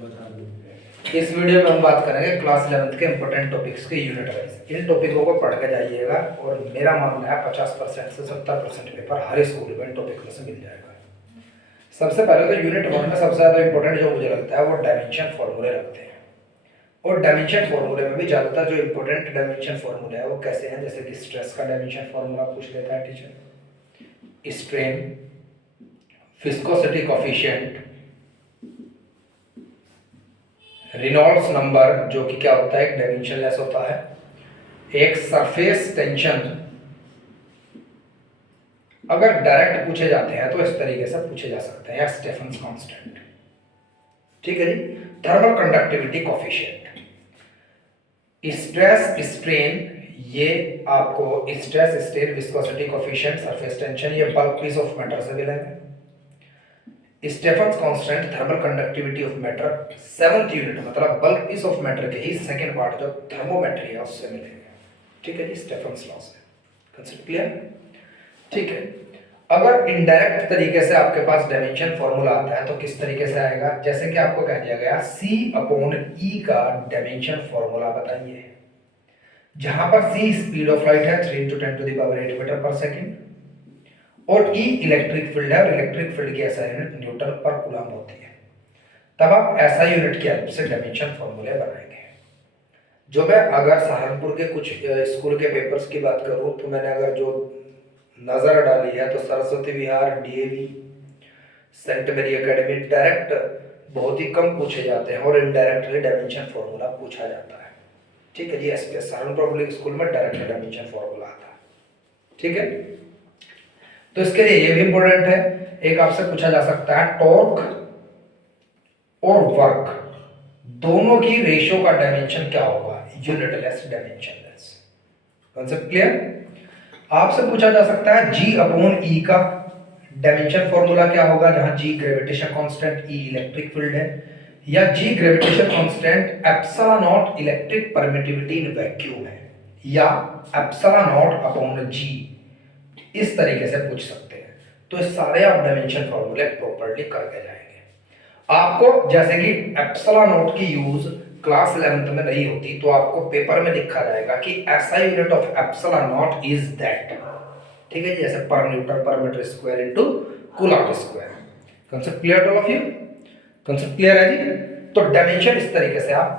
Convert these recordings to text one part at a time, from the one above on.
बता दो। इस वीडियो में हम बात करेंगे क्लास 11th के इंपॉर्टेंट टॉपिक्स के यूनिट वाइज। इन टॉपिकों को पढ़ के जाइएगा और मेरा मानना है 50% से 70% पेपर हर स्कूल में इन टॉपिक में से मिल जाएगा। सबसे पहले तो यूनिट 1 में सबसे ज़्यादा इंपॉर्टेंट जो मुझे लगता है वो डायमेंशन फॉर्मूले लगते हैं। और डायमेंशन फॉर्मूले में भी ज़्यादातर जो इंपॉर्टेंट डायमेंशन फॉर्मूले है वो कैसे हैं, जैसे कि स्ट्रेस का डायमेंशन फॉर्मूला पूछ लेता है teacher, strain, viscosity coefficient, Reynolds number जो कि क्या होता है, एक डायमेंशनलेस होता है, एक सरफेस टेंशन। अगर डायरेक्ट पूछे जाते हैं तो इस तरीके से पूछे जा सकते हैं, या स्टेफन्स कांस्टेंट। ठीक है जी। Thermal conductivity coefficient, stress strain, ये आपको stress strain viscosity coefficient surface tension ये बल्क पीस ऑफ मैटर से मिलेंगे। Stefan's constant thermal conductivity of matter 7th unit मतलब बल्क पीस ऑफ मैटर के ही सेकंड पार्ट जो थर्मोमेट्री है उससे मिलेंगे। ठीक है जी, स्टेफन्स लॉ से। Concept clear? ठीक है। अगर इनडायरेक्ट तरीके से आपके पास डायमेंशन फॉर्मूला आता है तो किस तरीके से आएगा, जैसे कि आपको कह दिया गया C/E का डायमेंशन फॉर्मूला बताइए, जहां पर C स्पीड ऑफ लाइट है 3 × 10⁸ मीटर पर सेकंड और E इलेक्ट्रिक फील्ड है और इलेक्ट्रिक फील्ड की ऐसा यूनिट न्यूटन पर कूलम होती है। तब आप ऐसा यूनिट की हेल्प से डायमेंशन फॉर्मूले बनाएंगे। जो मैं अगर सहारनपुर के कुछ स्कूल के पेपर्स की बात करूं तो मैंने अगर जो नजर डाली है तो सरस्वती विहार, DAV, सेंट मेरी एकेडमी डायरेक्ट बहुत ही कम पूछे जाते हैं और इनडायरेक्टली डायमेंशन फॉर्मूला पूछा जाता है। ठीक है जी। SPS सहारनपुर पब्लिक स्कूल में डायरेक्ट डायमेंशन फॉर्मूला आता है। ठीक है, तो इसके लिए ये भी इंपॉर्टेंट है। एक आपसे पूछा जा सकता है टॉर्क और वर्क दोनों की रेशियो का डायमेंशन क्या होगा, यूनिटलेस डायमेंशनलेस। Concept clear? आपसे पूछा जा सकता है G/E का डायमेंशन फॉर्मूला क्या होगा, जहां G gravitation constant, E electric field है, या G gravitation constant ε0 electric permittivity in vacuum है, या ε0/G इस तरीके से पूछ सकते हैं। तो इस सारे आप डायमेंशन फॉर्मूले प्रॉपर्ली करके जाएंगे। आपको जैसे कि ε0 की यूज क्लास 11th में नहीं होती तो आपको पेपर में लिखा जाएगा कि ऐसा यूनिट ऑफ ε0 इज दैट। ठीक है, जैसे पर न्यूटन पर metre square into coulomb square. Concept clear to of you? Concept clear है जी? तो डायमेंशन इस तरीके से आप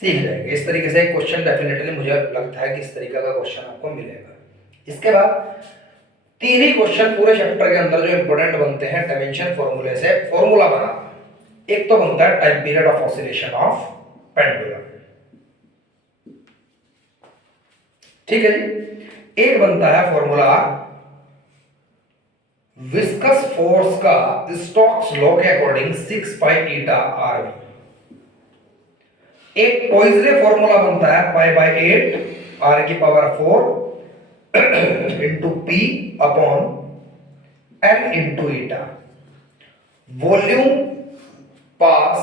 सीख जाएंगे। इस तरीके से एक क्वेश्चन डेफिनेटली मुझे लगता है कि इस तरीके का क्वेश्चन आपको मिलेगा। इसके बाद 3 ही क्वेश्चन पूरे चैप्टर के अंदर जो इंपॉर्टेंट बनते हैं डायमेंशन फॉर्मूले से फॉर्मूला बनाना। एक तो बनता है time period of oscillation of pendulum. ठीक है जी। एक बनता है फॉर्मूला विस्कस फोर्स का स्टोक्स लॉ के अकॉर्डिंग 6π/8 एक पॉइजने फॉर्मूला बनता है π/8 r⁴ into P upon N into eta. Volume pass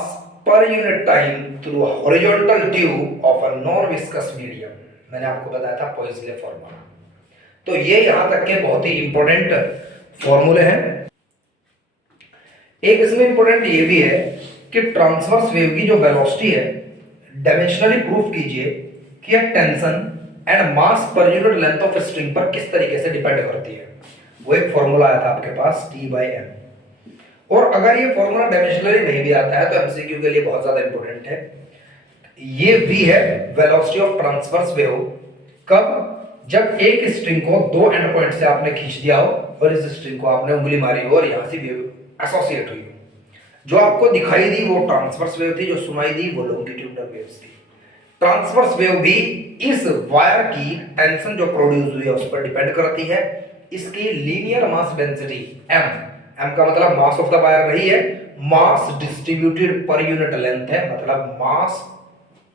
per unit time through horizontal tube of a non viscous medium. मैंने आपको बताया था पॉइजने फॉर्मूला। तो ये यहां तक के बहुत ही इंपॉर्टेंट फॉर्मूले हैं। एक इसमें इंपॉर्टेंट ये भी है कि ट्रांसवर्स वेव की जो वेलोसिटी है डायमेंशनली प्रूफ कीजिए कि यह tension and mass per unit length of string पर किस तरीके से डिपेंड करती है। वो एक फॉर्मूला आया था आपके पास T/M। और अगर ये फॉर्मूला डायमेंशनली नहीं भी आता है तो MCQ के लिए बहुत ज्यादा इंपॉर्टेंट है। ये V है वेलोसिटी ऑफ ट्रांसवर्स वेव। कब? जब एक स्ट्रिंग को 2 एंड पॉइंट से आपने खींच दिया हो और इस स्ट्रिंग को आपने उंगली मारी हो और यहां से वेव एसोसिएट हुई हो। जो आपको दिखाई दी वो ट्रांसवर्स वेव थी, जो सुनाई दी वो लॉन्गिट्यूडनल वेव्स थी। ट्रांसवर्स वेव भी इस वायर की टेंशन जो प्रोड्यूस हुई है उस पर डिपेंड करती है। इसकी लीनियर मास डेंसिटी m का मतलब मास ऑफ द वायर नहीं है, मास डिस्ट्रीब्यूटेड पर यूनिट लेंथ है, मतलब मास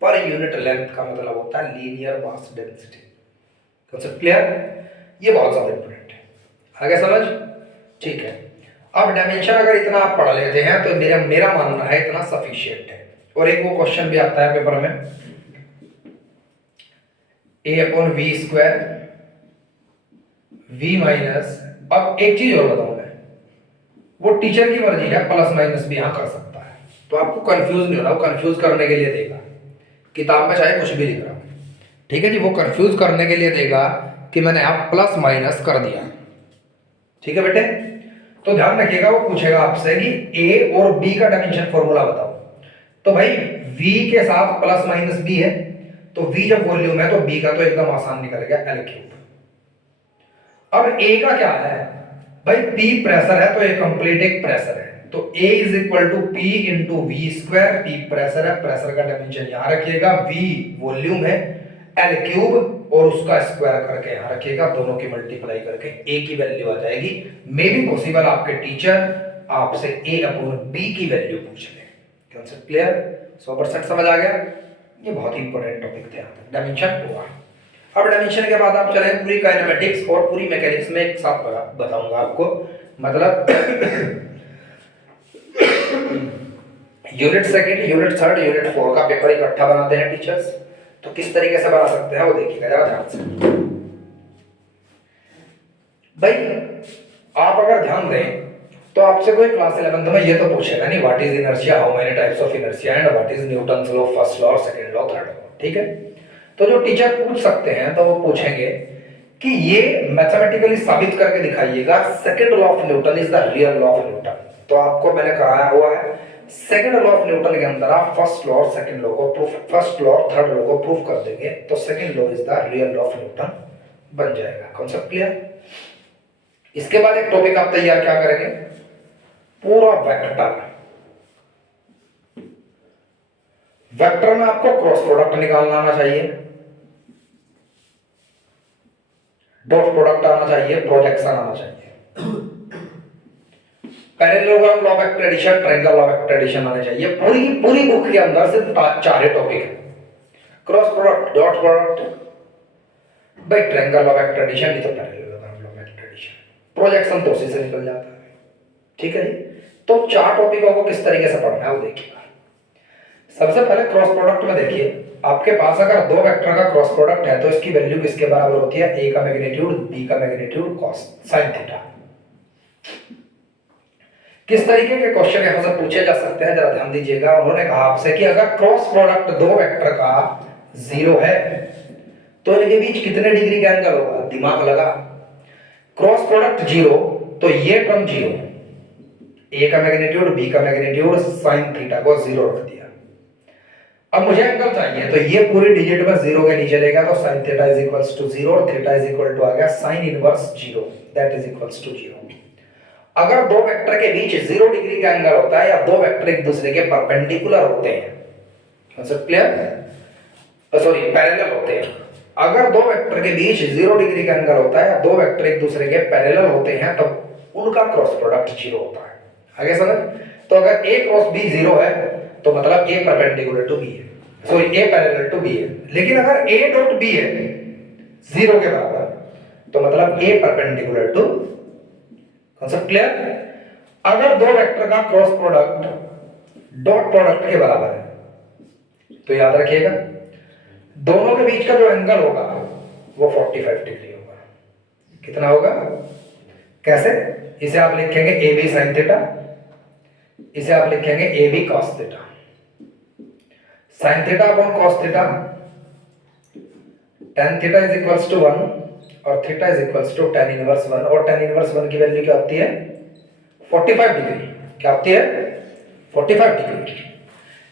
पर यूनिट लेंथ का मतलब होता है linear mass density. Concept clear? ये बहुत ज्यादा इंपॉर्टेंट है। आगे समझ? ठीक है। अब डायमेंशन अगर इतना आप पढ़ लेते हैं तो मेरा मानना है इतना सफिशिएंट है। और एक वो क्वेश्चन भी आता है पेपर में A/V² V माइनस। अब एक चीज और बताऊं मैं, वो टीचर की मर्जी है, प्लस माइनस भी यहां कर सकता है। तो तो आपको कंफ्यूज नहीं होना, वो कंफ्यूज करने के लिए देगा, किताब में चाहे कुछ भी लिख रहा हूँ, ठीक है जी, वो कंफ्यूज करने के लिए देगा कि मैंने यहाँ प्लस माइनस कर दिया, ठीक है बेटे। तो ध्यान रखिएगा, वो पूछेगा आपसे कि ए और बी का डायमेंशन फॉर्मूला बताओ, तो भाई v के साथ प्लस माइनस b है, तो v जब वॉल्यूम है तो b का तो एकदम आसान निकल गया L क्यूब। अब a का क्या है भाई, p प्रेशर है तो ये कंप्लीट एक प्रेशर है, तो a is equal to p into V square, p pressure है, प्रेशर का डायमेंशन यहां रखिएगा, v वॉल्यूम है, L क्यूब और उसका स्क्वायर करके यहां रखिएगा, दोनों की मल्टीप्लाई करके a की वैल्यू आ जाएगी। मे बी पॉसिबल आपके टीचर आपसे a अपॉन b की वैल्यू पूछ ले। कॉन्सेप्ट क्लियर, 100% समझ आ गया। ये बहुत ही इंपॉर्टेंट टॉपिक थे, डायमेंशन हुआ। अब डायमेंशन के बाद आप चले पूरी काइनेमेटिक्स और पूरी मैकेनिक्स में एक साथ बताऊंगा आपको, मतलब unit second, unit third, unit four का पेपर इकट्ठा बनाते हैं टीचर्स, तो किस तरीके से बना सकते हैं वो देखिएगा जरा ध्यान से। भाई आप अगर ध्यान दें तो आपसे कोई क्लास 11th में ये तो पूछेगा नहीं what is inertia, how many types of inertia and what is Newton's law, first law, second law, third law, ठीक है। तो जो टीचर पूछ सकते हैं तो वो पूछेंगे कि ये मैथमेटिकली साबित करके दिखाइएगा second law of Newton is the real law of Newton. तो आपको मैंने कराया हुआ है सेकंड लॉ ऑफ न्यूटन के अंदर आप फर्स्ट लॉ और सेकंड लॉ को प्रूफ, फर्स्ट लॉ और थर्ड लॉ को प्रूफ कर देंगे तो second law is the real law of Newton बन जाएगा। Concept clear. इसके बाद एक टॉपिक आप तैयार क्या करेंगे, पूरा वेक्टर। वेक्टर में आपको क्रॉस प्रोडक्ट निकालना आना चाहिए, डॉट प्रोडक्ट आना चाहिए, प्रोजेक्शन आना चाहिए, parallelogram law of extradition, triangle law of extradition आने चाहिए। पूरी बुक के अंदर सिर्फ 4 टॉपिक है, क्रॉस प्रोडक्ट, डॉट प्रोडक्ट, भाई ट्रायंगल लॉ ऑफ एक्सट्रेडिशन, नहीं तो parallelogram law of extradition, projection तो उसी से निकल जाता है, ठीक है जी। तो 4 टॉपिकों को किस तरीके से पढ़ना है वो देखिएगा। सबसे पहले क्रॉस प्रोडक्ट में देखिए, आपके पास अगर 2 वेक्टर का क्रॉस प्रोडक्ट है तो इसकी वैल्यू किसके बराबर होती है, a का मैग्नीट्यूड b का मैग्नीट्यूड cos sin थीटा। किस तरीके के क्वेश्चन यहां से पूछे जा सकते हैं जरा ध्यान दीजिएगा। उन्होंने कहा आपसे कि अगर क्रॉस प्रोडक्ट 2 वेक्टर का 0 है तो इनके बीच कितने डिग्री का एंगल होगा, दिमाग लगा। क्रॉस प्रोडक्ट 0 तो ये टर्म 0, a का मैग्नीट्यूड b का मैग्नीट्यूड sin थीटा को 0 रख दिया। अब मुझे एंगल चाहिए तो ये पूरी डिजिट में 0 के नीचे लेगा तो sin theta is equals to 0 और थीटा इज इक्वल टू आ गया sin inverse 0 that is equals to 0। अगर 2 वेक्टर के बीच 0 डिग्री का एंगल होता है या 2 वेक्टर एक दूसरे के परपेंडिकुलर होते हैं, कॉन्सेप्ट क्लियर, सॉरी पैरेलल होते हैं। अगर 2 वेक्टर के बीच 0 डिग्री का एंगल होता है या 2 वेक्टर एक दूसरे के पैरेलल होते हैं तब उनका क्रॉस प्रोडक्ट 0 होता है। आगे समझ। तो अगर a क्रॉस b 0 है तो मतलब a परपेंडिकुलर टू b है, sorry a parallel to b है। लेकिन अगर a डॉट b है 0 के बराबर तो मतलब a perpendicular to, concept clear. अगर 2 वेक्टर का क्रॉस प्रोडक्ट डॉट प्रोडक्ट के बराबर है तो याद रखिएगा दोनों के बीच का जो एंगल होगा वो 45 डिग्री होगा। कितना होगा, कैसे, इसे आप लिखेंगे ab sin थीटा, इसे आप लिखेंगे ab cos theta. sin theta upon cos theta, tan theta is equals to 1 और theta is equals to tan inverse 1 और tan इनवर्स 1 की वैल्यू क्या होती है 45 डिग्री। क्या होती है 45 डिग्री।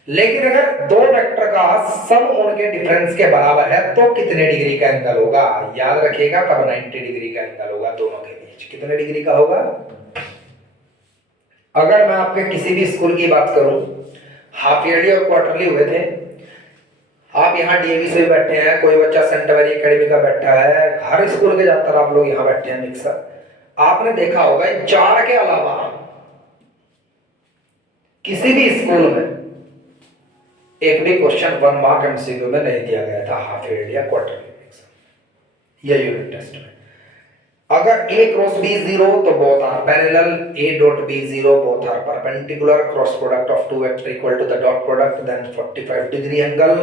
लेकिन अगर 2 वेक्टर का सम उनके डिफरेंस के बराबर है तो कितने डिग्री का एंगल होगा, याद रखिएगा तब 90 डिग्री का एंगल होगा दोनों के बीच। कितने डिग्री का होगा। अगर मैं आपके किसी भी स्कूल की बात करूं, हाफ ईयरली और क्वार्टरली हुए थे, आप यहाँ डीएवी से बैठे हैं, कोई बच्चा सेंट मैरी एकेडमी का बैठा है, हर स्कूल के ज्यादातर आप लोग यहाँ बैठे हैं मिक्सर। आपने देखा होगा 4 के अलावा किसी भी स्कूल में एक भी क्वेश्चन 1 मार्क एमसीक्यू में नहीं दिया गया था हाफ ईयरली या क्वार्टरली एग्जाम या यूनिट टेस्ट में। अगर a क्रॉस b 0 तो both are parallel, a dot b 0 both are perpendicular, cross product of 2 vector equal to the dot product then 45 degree angle,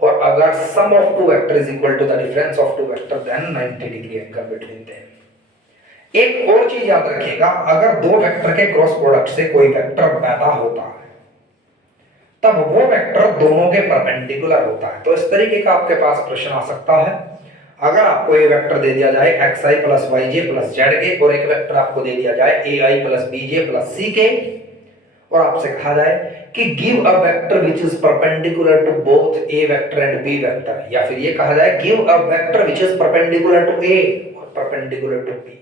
और अगर sum of 2 vector is equal to the difference of 2 vector then 90 degree angle between them. एक और चीज याद रखिएगा, अगर 2 vector के cross product से कोई वेक्टर पैदा होता है तब वो वेक्टर दोनों के परपेंडिकुलर होता है। तो इस तरीके का आपके पास प्रश्न आ सकता है। अगर आपको ये वेक्टर दे दिया जाए xi plus yj plus zk और एक वेक्टर आपको दे दिया जाए ai plus bj plus ck और आपसे कहा जाए कि give a vector which is perpendicular to both A vector and B vector, या फिर ये कहा जाए give a vector which is perpendicular to A और परपेंडिकुलर टू बी,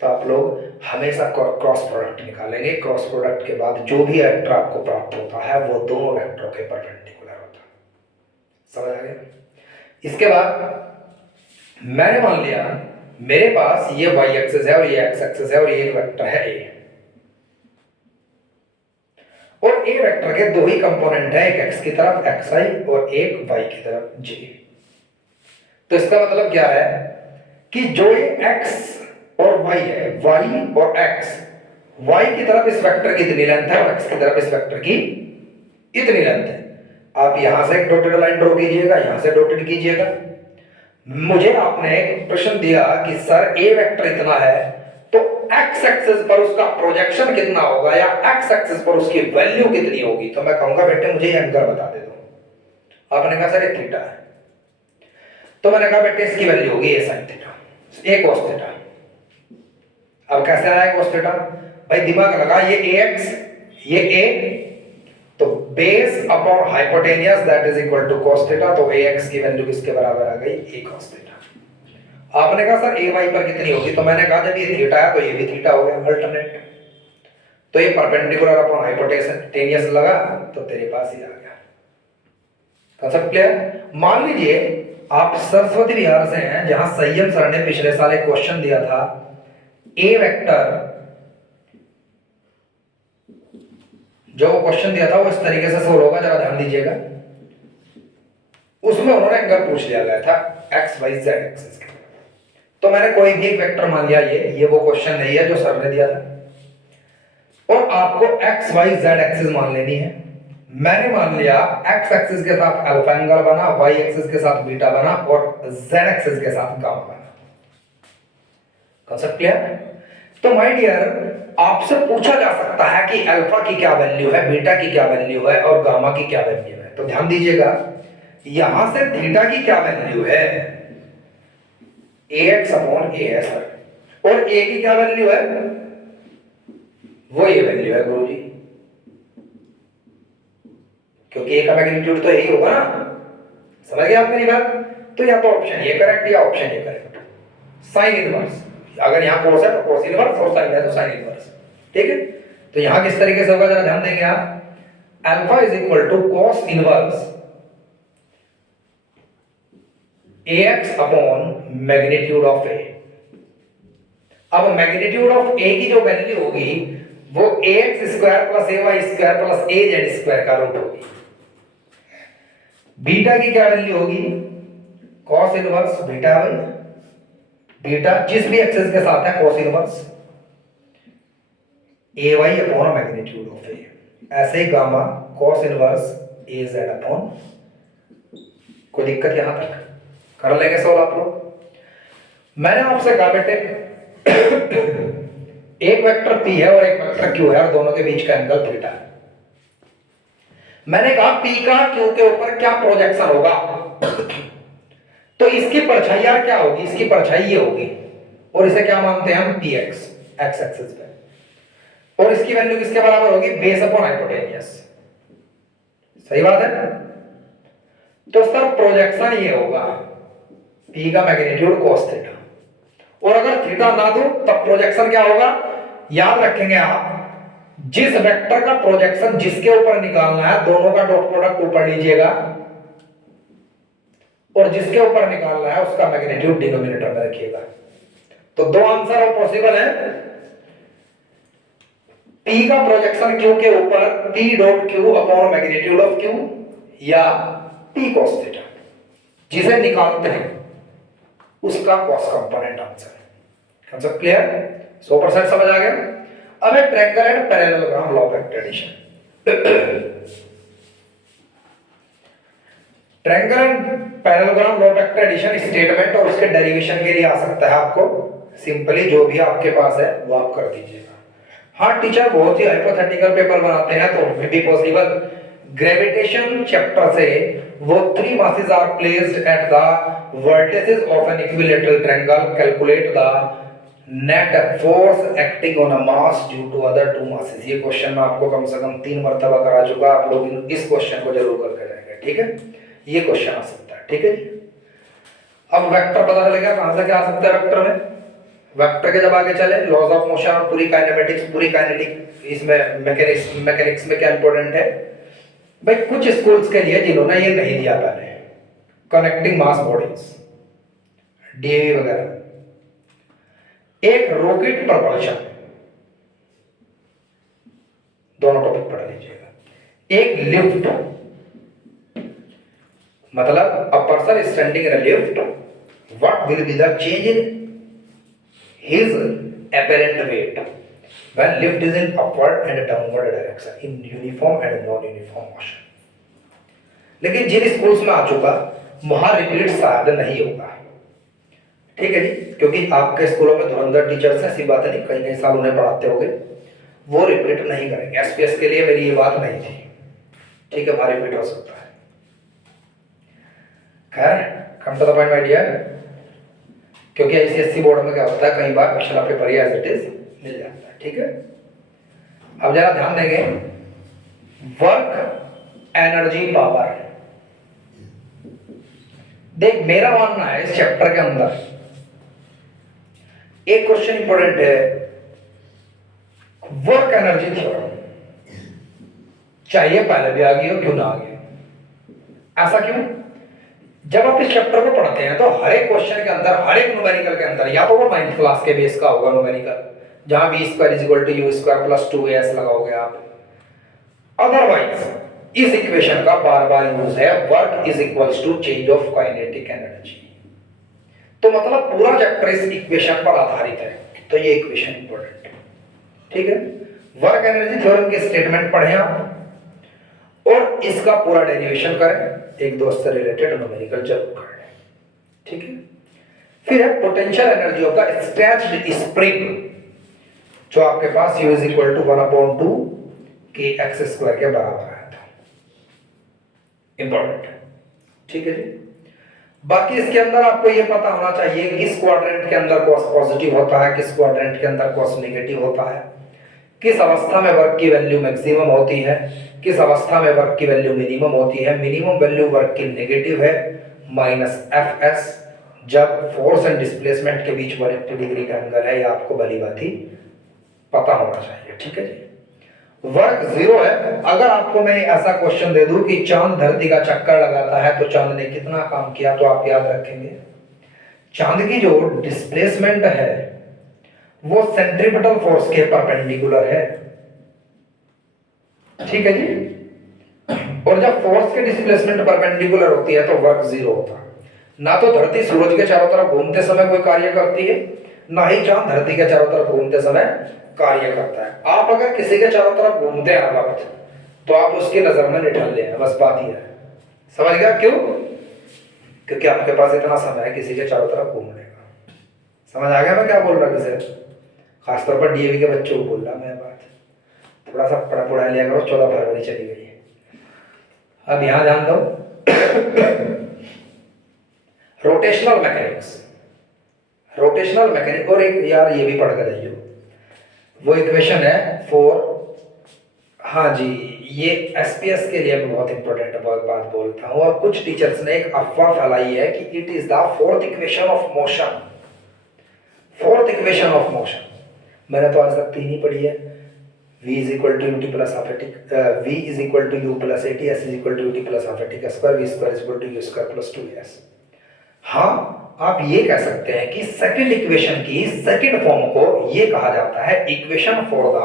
तो आप लोग हमेशा क्रॉस प्रोडक्ट निकालेंगे। क्रॉस प्रोडक्ट के बाद जो भी वेक्टर आपको प्राप्त होता है वो दोनों वेक्टरों के परपेंडिकुलर होता है। समझ आ गया? इसके बाद मैंने मान लिया मेरे पास ये y एक्सिस है और ये x एक्सिस है और ये एक वेक्टर है a, और a वेक्टर के दो ही कंपोनेंट है, एक x की तरफ xi और एक y की तरफ j। तो इसका मतलब क्या है कि जो ये x और y है, y और x, y की तरफ इस वेक्टर की इतनी लेंथ है और x की तरफ इस वेक्टर की इतनी लेंथ है। आप यहां से एक डॉटेड लाइन ड्रॉ कीजिएगा, यहां से डॉटेड कीजिएगा। मुझे आपने एक प्रश्न दिया कि सर ए वेक्टर इतना है तो x एक्सिस पर उसका प्रोजेक्शन कितना होगा या x एक्सिस पर उसकी वैल्यू कितनी होगी, तो मैं कहूंगा बेटे मुझे ये एंगल बता दे दो। आपने कहा सर ये थीटा है, तो मैंने कहा बेटे इसकी वैल्यू होगी a sin theta, a cos theta. अब कैसे आया cos थीटा? भाई दिमाग लगा, ये ax ये a, तो base upon hypotenuse that is equal to cos theta, तो ax की वैल्यू किसके बराबर आ गई? a cos theta. आपने कहा सर ay पर कितनी होगी, तो मैंने कहा जब ये थीटा है तो ये भी थीटा हो गया अल्टरनेट, तो ये परपेंडिकुलर अपॉन हाइपोटेनियस लगा तो तेरे पास ही आ गया। Concept clear? मान लीजिए आप सरस्वती विहार से हैं जहां संयम सर ने पिछले साल एक क्वेश्चन दिया था, ए वेक्टर, जो क्वेश्चन दिया था वो इस तरीके से सोल्व होगा, जरा ध्यान दीजिएगा। उसमें उन्होंने एंगल पूछ लिया गया था x y z एक्सिस के, तो मैंने कोई भी एक वेक्टर मान लिया, ये वो क्वेश्चन नहीं है जो सर ने दिया था, और आपको x y z एक्सिस मान लेनी है। मैंने मान लिया x एक्सिस के साथ अल्फा एंगल बना, y एक्सिस के साथ बीटा बना और z एक्सिस के साथ गामा बना। Concept clear? तो माय डियर, आपसे पूछा जा सकता है कि अल्फा की क्या वैल्यू है, बीटा की क्या वैल्यू है और गामा की क्या वैल्यू है। तो ध्यान दीजिएगा, यहां से थीटा की क्या वैल्यू है? ax अपॉन as, और a की क्या वैल्यू है? वो ये वैल्यू है गुरुजी, क्योंकि a का मैग्नीट्यूड तो यही होगा ना। समझ गए आप मेरी बात? तो या तो ऑप्शन ये करेक्ट या ऑप्शन ये करेक्ट। साइन इनवर्स, अगर यहाँ cos है तो cos इनवर्स और साइन है तो साइन इनवर्स। ठीक है, तो यहां किस तरीके से होगा जरा ध्यान देंगे आप। Alpha is equal to cos inverse ax upon magnitude of a। अब मैग्नीट्यूड ऑफ a की जो वैल्यू होगी वो ax square plus ay square plus az square का रूट होगी। बीटा की क्या वैल्यू होगी? cos inverse beta by beta, जिस भी एक्सिस के साथ है cos inverse ay upon magnitude of a। ऐसे ही gamma cos inverse az upon, कोई दिक्कत यहां तक? कर लेंगे सवाल आप लोग। मैंने आपसे कहा बेटे एक वेक्टर p है और एक वेक्टर q है और दोनों के बीच का एंगल थीटा है। मैंने कहा p का q के ऊपर क्या प्रोजेक्शन होगा, तो इसकी परछाई यार क्या होगी? इसकी परछाई ये होगी, और इसे क्या मानते हैं हम? px, x एक्सिस पे, और इसकी वैल्यू किसके बराबर होगी? Base upon hypotenuse. सही बात है? तो सर प्रोजेक्शन ये होगा p का मैग्नीट्यूड cos थीटा, और अगर थीटा ना दो तब प्रोजेक्शन क्या होगा? याद रखेंगे आप, जिस वेक्टर का प्रोजेक्शन जिसके ऊपर निकालना है दोनों का डॉट प्रोडक्ट ऊपर लीजिएगा, और जिसके ऊपर निकालना है उसका मैग्नीट्यूड डिनोमिनेटर में रखिएगा। तो दो आंसर और पॉसिबल है, p का प्रोजेक्शन q के ऊपर p dot q upon magnitude of q, या p cos थीटा, जिसे निकालते हैं उसका cos कंपोनेंट आंसर है। Concept clear? 100% समझ आ गया? अब एक triangle and parallelogram law of addition. Triangle and parallelogram law of addition statement और उसके डेरिवेशन के लिए आ सकता है आपको। सिंपली जो भी आपके पास है वो आप कर दीजिएगा। हाँ टीचर बहुत ही हाइपोथेटिकल पेपर बनाते हैं तो may be possible. Gravitation chapter से वो 3 masses are placed at the vertices of an equilateral triangle, calculate the net force acting on a mass due to other 2 masses। ये क्वेश्चन मैं आपको कम से कम 3 मरतबा करा चुका, आप लोग इस क्वेश्चन को जरूर करके जाएंगे, ठीक है। ये क्वेश्चन आ सकता है, ठीक है जी। अब वेक्टर पता चलेगा कहां से क्या आ सकता है वेक्टर में। वेक्टर के जब आगे चले, लॉज ऑफ मोशन, पूरी काइनेमेटिक्स, पूरी काइनेटिक, इसमें मैकेनिक्स में क्या इंपॉर्टेंट है भाई, कुछ स्कूल्स के लिए जिन्होंने ये नहीं दिया पहले, कनेक्टिंग मास बॉडीज, डीएवी वगैरह, एक रॉकेट प्रपल्शन, दोनों टॉपिक पढ़ लीजिएगा। एक लिफ्ट, मतलब a person standing in a lift, what will be the change in his apparent weight when lift is in upward and downward direction in uniform and non-uniform motion। लेकिन जिन schools में आ चुका वहां repeat शायद नहीं होगा, ठीक है जी, क्योंकि आपके स्कूलों में धुरंधर टीचर्स हैं, ऐसी बात है नहीं, कई कई साल उन्हें पढ़ाते होंगे, वो रिपीट नहीं करेंगे। एसपीएस के लिए मेरी ये बात नहीं थी, ठीक है, वहां रिपीट हो सकता है। खैर, come to the point my dear, क्योंकि आईसीएससी बोर्ड में क्या होता है, कई बार पिछला पेपर एज इट इज मिल जाता है, ठीक है। अब जरा ध्यान देंगे, वर्क एनर्जी पावर। देख मेरा मानना है इस चैप्टर के अंदर एक क्वेश्चन इंपॉर्टेंट है, वर्क एनर्जी थ्योरम। चाहिए पहले भी आ गई हो, क्यों ना आ गई, ऐसा क्यों? जब आप इस चैप्टर को पढ़ते हैं तो हर एक क्वेश्चन के अंदर, हर एक न्यूमेरिकल के अंदर, या तो वो 9th क्लास के बेस का होगा न्यूमेरिकल, जहां b square is equal to u square plus 2as लगाओगे आप, अदरवाइज इस इक्वेशन का बार बार यूज है, work is equals to change of kinetic energy. तो मतलब पूरा चैप्टर इस इक्वेशन पर आधारित है, तो ये इक्वेशन इंपॉर्टेंट है, ठीक है। वर्क एनर्जी थ्योरम के स्टेटमेंट पढ़ें आप और इसका पूरा डेरिवेशन करें, एक दोस्त से रिलेटेड न्यूमेरिकल जरूर करें, ठीक है। फिर है potential energy of the stretched spring, जो आपके पास u इज इक्वल टू 1/2 के एक्स स्क्वायर के बराबर आया था, इंपॉर्टेंट, ठीक है जी। बाकी इसके अंदर आपको ये पता होना चाहिए कि किस क्वाड्रेंट के अंदर कॉस पॉजिटिव होता है, किस क्वाड्रेंट के अंदर कॉस नेगेटिव होता है, किस अवस्था में वर्क की वैल्यू मैक्सिमम होती है, किस अवस्था में वर्क की वैल्यू मिनिमम होती है। मिनिमम वैल्यू वर्क की नेगेटिव है -Fs, जब फोर्स एंड डिस्प्लेसमेंट के बीच 180 डिग्री का एंगल है, ये आपको भली बाती पता होना चाहिए, ठीक है जी। वर्क 0 है। अगर आपको मैं ऐसा क्वेश्चन दे दूं कि चांद धरती का चक्कर लगाता है तो चांद ने कितना काम किया, तो आप याद रखेंगे चांद की जो डिस्प्लेसमेंट है वो सेंट्रीपिटल फोर्स के परपेंडिकुलर है, ठीक है जी। और जब फोर्स के डिस्प्लेसमेंट परपेंडिकुलर होती है तो वर्क 0 होता है। ना तो धरती सूरज के चारों तरफ घूमते समय कोई कार्य करती है, ना ही चांद धरती के चारों तरफ घूमते समय कार्य करता है। आप अगर किसी के चारों तरफ घूमते हैं हर वक्त तो आप उसकी नजर में निठल ले, बस बात ही है, समझ गया क्यों? क्योंकि आपके पास इतना समय है किसी के चारों तरफ घूमने का। समझ आ गया मैं क्या बोल रहा हूँ? किसे खासतौर पर डीएवी के बच्चों को बोल रहा मैं बात, थोड़ा सा पढ़ा लिया करो, 14 फरवरी चली गई है। अब यहां ध्यान दो, रोटेशनल मैकेनिक्स, रोटेशनल मैकेनिक्स, और एक यार ये भी पढ़ कर जाइए, वो इक्वेशन है 4, हाँ जी, ये एसपीएस के लिए बहुत इंपॉर्टेंट बात बोलता हूं। और कुछ टीचर्स ने एक अफवाह फैलाई है कि it is the fourth equation of motion, fourth equation of motion. मैंने तो आज तक 3 ही पढ़ी है, v is equal to ut plus half at, v is equal to u plus at, s is equal to ut plus half at square, v square is equal to u square plus 2s। हाँ, आप ये कह सकते हैं कि second equation की second form को ये कहा जाता है equation for the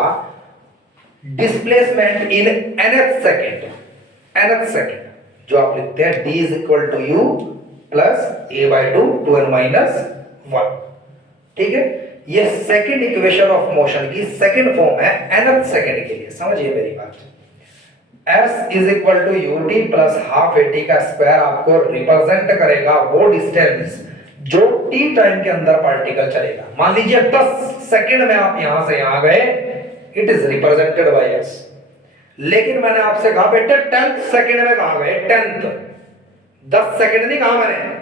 displacement in nth second, nth second, जो आप लिखते हैं d is equal to u plus a/2 2n minus 1, ठीक है। ये सेकंड इक्वेशन ऑफ मोशन की सेकंड फॉर्म है nth सेकंड के लिए, समझिए मेरी बात। s is equal to ut plus half at का स्क्वायर आपको रिप्रेजेंट करेगा वो डिस्टेंस जो t टाइम के अंदर पार्टिकल चलेगा। मान लीजिए 10 सेकंड में आप यहां से यहां गए it is represented by S. लेकिन मैंने आपसे कहा बेटे 10th सेकंड में कहा गए, 10th 10 सेकंड नहीं कहा मैंने।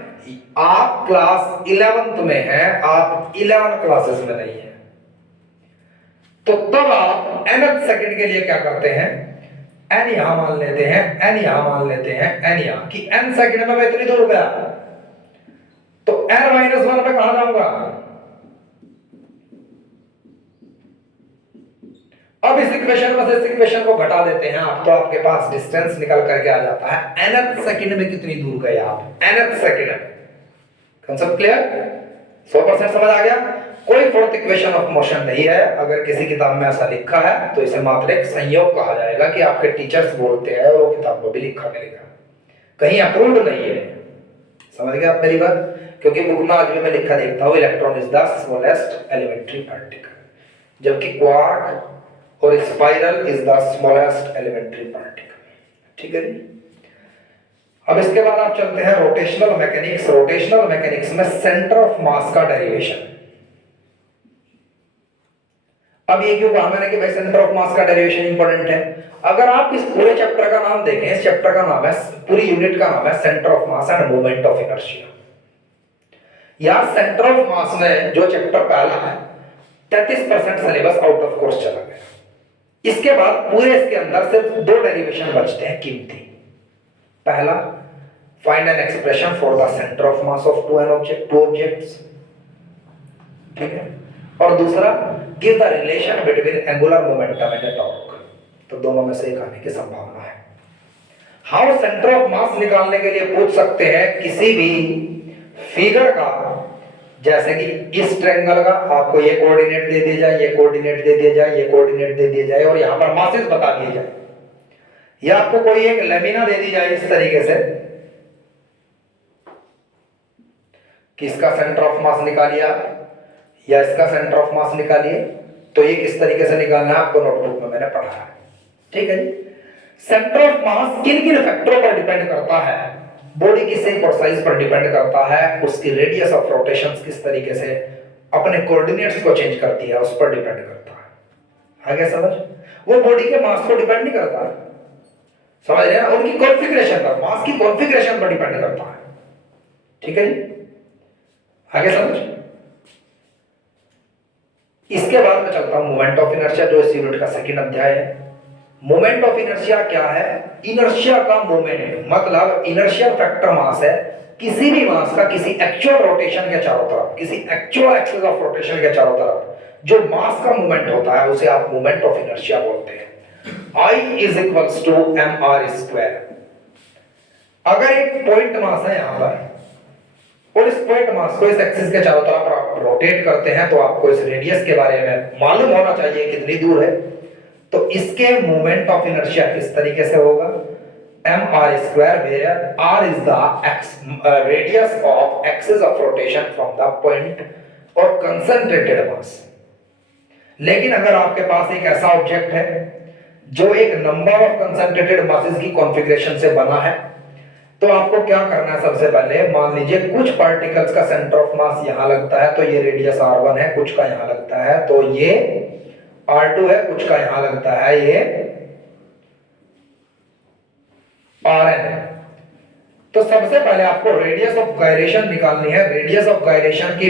आप क्लास 11th में हैं, आप 11 क्लासेस में नहीं है, तो तब आप nth सेकंड के लिए क्या करते हैं, n यहां मान लेते हैं, n यहां मान लेते हैं, n यहां कि n सेकंड में मैं इतनी दूर गया, तो n-1 पे कहां जाऊंगा। अब इस इक्वेशन में से इस इक्वेशन को घटा देते हैं आप, तो आपके पास डिस्टेंस निकल करके आ जाता है nth सेकंड में कितनी दूर गए आप, nth सेकंड में। कांसेप्ट क्लियर, 100% समझ आ गया। कोई फोर्थ इक्वेशन ऑफ मोशन नहीं है। अगर किसी किताब में ऐसा लिखा है तो इसे मात्र एक संयोग कहा जाएगा कि आपके टीचर्स बोलते हैं और वो किताब में भी लिखा मिलेगा, कहीं अप्रूव्ड नहीं है। समझ गए आप मेरी बात, क्योंकि बुक में आज भी मैं लिखा देखता हूँ electron is the smallest elementary particle, जबकि क्वार्क और spiral is the smallest elementary particle. ठीक है जी। अब इसके बाद आप चलते हैं रोटेशनल मैकेनिक्स। रोटेशनल मैकेनिक्स में सेंटर ऑफ मास का डेरिवेशन। अब ये क्यों कहा मैंने कि भाई सेंटर ऑफ मास का डेरिवेशन इंपॉर्टेंट है। अगर आप इस पूरे चैप्टर का नाम देखें, इस चैप्टर का नाम है, पूरी यूनिट का नाम है centre of mass end moment of inertia. यार सेंटर ऑफ मास में जो चैप्टर पहला है 33% सिलेबस आउट ऑफ कोर्स चला गया। इसके बाद पूरे इसके अंदर सिर्फ 2 डेरिवेशन बचते हैं कीमती। पहला, find an expression for the centre of mass of two objects, ठीक है, और दूसरा, give the relation between angular momentum and torque. तो दोनों में से एक आने की संभावना है। हाउ सेंटर ऑफ मास निकालने के लिए पूछ सकते हैं किसी भी फिगर का, जैसे कि इस ट्रायंगल का आपको ये कोऑर्डिनेट दे दिया जाए, ये कोऑर्डिनेट दे दिया जाए, ये कोऑर्डिनेट दे दिया जाए और यहां पर मासेस बता दिए जाए, या आपको कोई एक लेमिना दे दी जाए इस तरीके से कि इसका सेंटर ऑफ मास निकालिए या इसका सेंटर ऑफ मास निकालिए, तो ये किस तरीके से निकालना है आपको नोटबुक में मैंने पढ़ा है। ठीक है जी। सेंटर ऑफ मास किन किन फैक्टरों पर डिपेंड करता है, बॉडी की शेप और साइज पर डिपेंड करता है, उसकी रेडियस ऑफ रोटेशन किस तरीके से अपने कोऑर्डिनेट्स को चेंज करती है उस पर डिपेंड करता है। आगे समझ, वो बॉडी के मास को डिपेंड नहीं करता, समझ रहे हैं ना, उनकी कॉन्फ़िगरेशन पर, मास की कॉन्फ़िगरेशन पर डिपेंड करता है। ठीक है जी, आगे समझ। इसके बाद मैं चलता हूं मोमेंट ऑफ इनर्शिया, जो इस यूनिट का सेकंड अध्याय है। मोमेंट ऑफ इनर्शिया क्या है? इनर्शिया का मोमेंट, मतलब इनर्शियल फैक्टर मास है किसी भी मास का किसी एक्चुअल रोटेशन के चारों तरफ, किसी एक्चुअल एक्सिस ऑफ रोटेशन के चारों तरफ जो मास का मूवमेंट होता है उसे आप मोमेंट ऑफ इनर्शिया बोलते हैं। I is equals to mr square. अगर एक पॉइंट मास है यहां पर और इस पॉइंट मास को इस एक्सिस के चारों तरफ आप रोटेट करते हैं, तो आपको इस रेडियस के बारे में मालूम होना चाहिए कितनी दूर है। तो इसके मोमेंट ऑफ इनर्शिया किस तरीके से होगा, mr square, where r is the radius of axis of rotation from the point और concentrated mass। लेकिन अगर आपके पास एक ऐसा ऑब्जेक्ट है जो एक नंबर ऑफ कंसंट्रेटेड मासेस की कॉन्फ़िगरेशन से बना है, तो आपको क्या करना है, सबसे पहले मान लीजिए कुछ पार्टिकल्स का सेंटर ऑफ मास यहां लगता है तो ये रेडियस r1 है, कुछ का यहां लगता है तो ये r2 है, कुछ का यहां लगता है ये rn है। तो सबसे पहले आपको रेडियस ऑफ गायरेशन निकालनी है। रेडियस ऑफ गायरेशन की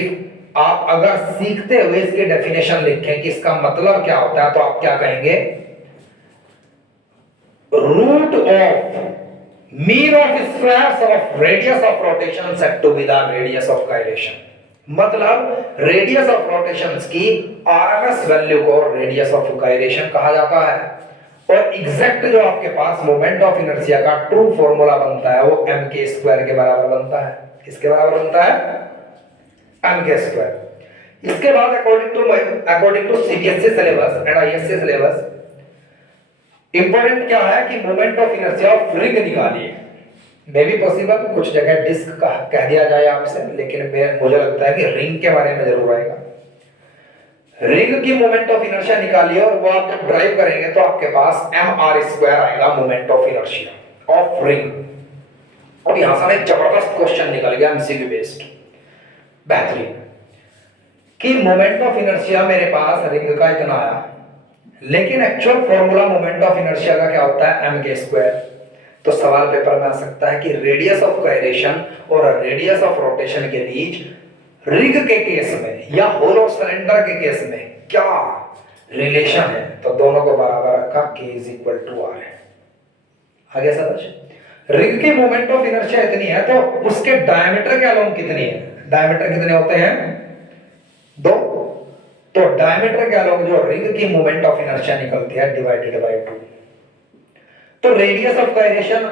आप अगर सीखते हुए इसकी डेफिनेशन लिखें कि इसका मतलब क्या होता है, तो आप क्या कहेंगे, root of mean of squares of radius of rotation set to be the radius of gyration. मतलब रेडियस ऑफ रोटेशंस की आरएमएस वैल्यू को रेडियस ऑफ गायरेशन कहा जाता है। और एग्जैक्ट जो आपके पास मोमेंट ऑफ इनर्शिया का ट्रू फॉर्मूला बनता है वो m के स्क्वायर के बराबर बनता है। किसके बराबर बनता है, m के स्क्वायर। इसके बाद according to CBSE syllabus and ISC syllabus important क्या है कि moment of inertia of ring निकालिए। मे बी पॉसिबल कुछ जगह डिस्क का कह दिया जाए आपसे, लेकिन मुझे लगता है कि रिंग के बारे में जरूर आएगा। रिंग की मोमेंट ऑफ इनर्शिया निकालिए और वो आप जब ड्राइव करेंगे तो आपके पास mr स्क्वायर आएगा moment of inertia of ring. और यहां से एक जबरदस्त क्वेश्चन निकल गया एमसीक्यू बेस्ड, बेहतरीन, कि मोमेंट ऑफ इनर्शिया मेरे पास रिंग का इतना आया, लेकिन actual formula moment of inertia का क्या होता है, एम के स्क्वायर। तो सवाल पेपर में आ सकता है कि रेडियस ऑफ गायरेशन और रेडियस ऑफ रोटेशन के बीच रिग के केस में या होलो सिलेंडर के केस में क्या रिलेशन है। तो दोनों को बराबर रखा, k is equal to R है। आगे समझ, रिग की मोमेंट ऑफ इनर्शिया इतनी है तो उसके डायमीटर के अलोंग कितनी है, डायमीटर कितने होते हैं, 2। तो डायमीटर के अलोंग जो रिंग की मोमेंट ऑफ इनर्शिया निकलती है डिवाइडेड बाय 2। तो रेडियस ऑफ गायरेशन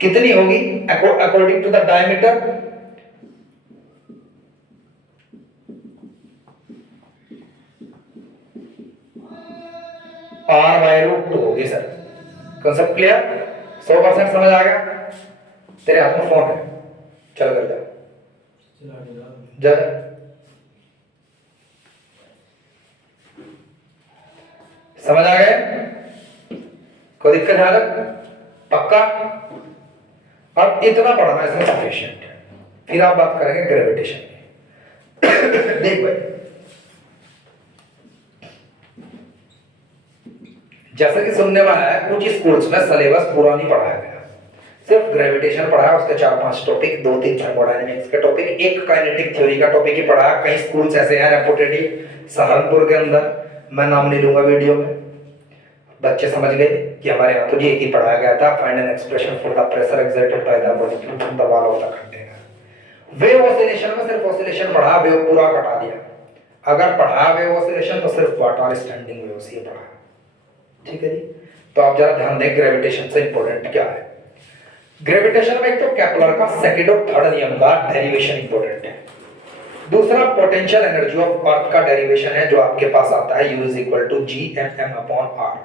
कितनी होगी according to the diameter, r by root 2 होगी। सर कॉन्सेप्ट क्लियर, 100% समझ आ गया। तेरे हाथ में फोन है, चल कर जा जा। समझ आ गए, कोई दिक्कत है पक्का। अब इतना पढ़ना इसमें सफिशिएंट है, फिर आप बात करेंगे ग्रेविटेशन की। देख भाई, जैसा कि सुनने में आया है कुछ स्कूल्स में सिलेबस पूरा नहीं पढ़ाया गया, सिर्फ ग्रेविटेशन पढ़ाया, उसके 4-5 टॉपिक, 2-3 थर्मोडायनेमिक्स के टॉपिक, एक काइनेटिक थ्योरी का टॉपिक ही पढ़ाया। कई स्कूल्स ऐसे हैं रेपुटेड सहारनपुर के अंदर, मैं नाम नहीं लूंगा वीडियो में, बच्चे समझ गए कि हमारे यहाँ तो जी एक ही पढ़ाया गया था, find an expression for the pressure exerted by the body from the wall of the container. Wave oscillation में सिर्फ ऑसिलेशन पढ़ा, वेव पूरा कटा दिया। अगर पढ़ा वेव ऑसिलेशन तो सिर्फ वाटर स्टैंडिंग वेव्स ही पढ़ा, ठीक है जी। तो आप जरा ध्यान दें ग्रेविटेशन से इंपॉर्टेंट क्या है। ग्रेविटेशन में एक तो केपलर का सेकंड और थर्ड नियम का डेरिवेशन इंपॉर्टेंट है, दूसरा पोटेंशियल एनर्जी ऑफ अर्थ का डेरिवेशन है जो आपके पास आता है U = Gmm/r।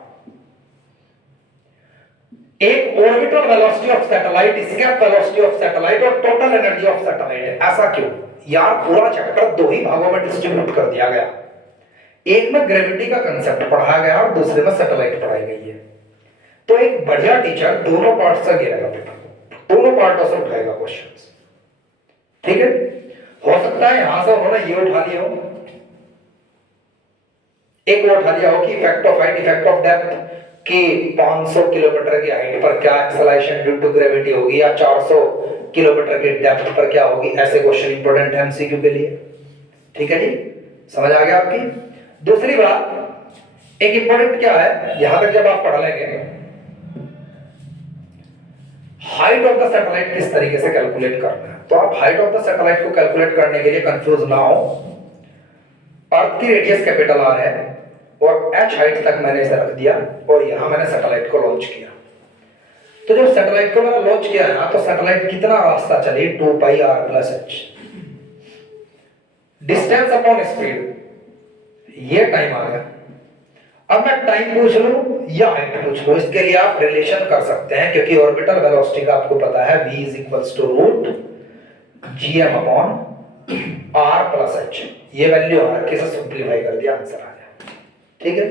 एक orbital velocity of satellite, escape velocity of satellite और टोटल एनर्जी ऑफ सैटेलाइट है। ऐसा क्यों यार, पूरा चैप्टर 2 ही भागों में डिस्ट्रीब्यूट कर दिया गया, एक में ग्रेविटी का कंसेप्ट पढ़ाया गया और दूसरे में सैटेलाइट पढ़ाई गई है। तो एक बढ़िया टीचर दोनों पार्ट से घेरेगा पेपर, दोनों पार्टों से उठाएगा क्वेश्चंस, ठीक है। हो सकता है यहां से उन्होंने ये उठा लिया हो, एक वो उठा लिया हो कि effect of height, effect of depth, कि 500 किलोमीटर की हाइट पर क्या एक्सेलरेशन ड्यू टू ग्रेविटी होगी या 400 किलोमीटर की डेप्थ पर क्या होगी। ऐसे क्वेश्चन इंपॉर्टेंट है एमसीक्यू के लिए, ठीक है जी, समझ आ गया आपकी। दूसरी बात एक इंपॉर्टेंट क्या है, यहां तक जब आप पढ़ लेंगे हाइट ऑफ द सैटेलाइट किस तरीके से कैलकुलेट करना है, तो आप हाइट ऑफ द सैटेलाइट को कैलकुलेट करने के लिए कंफ्यूज ना हो। अर्थ की रेडियस कैपिटल R है और h हाइट तक मैंने इसे रख दिया और यहां मैंने सैटेलाइट को लॉन्च किया। तो जब सैटेलाइट को मैंने लॉन्च किया ना, तो सैटेलाइट कितना रास्ता चली, 2πr+h, डिस्टेंस अपॉन स्पीड, ये टाइम आ गया। अब मैं टाइम पूछ लूं या हाइट पूछ लूं, इसके लिए आप रिलेशन कर सकते हैं, क्योंकि ऑर्बिटल वेलोसिटी का आपको पता है v = Gm/r+h, ये वैल्यू आ रखी है, सिंपलीफाई कर दिया, आंसर आ गया, ठीक है।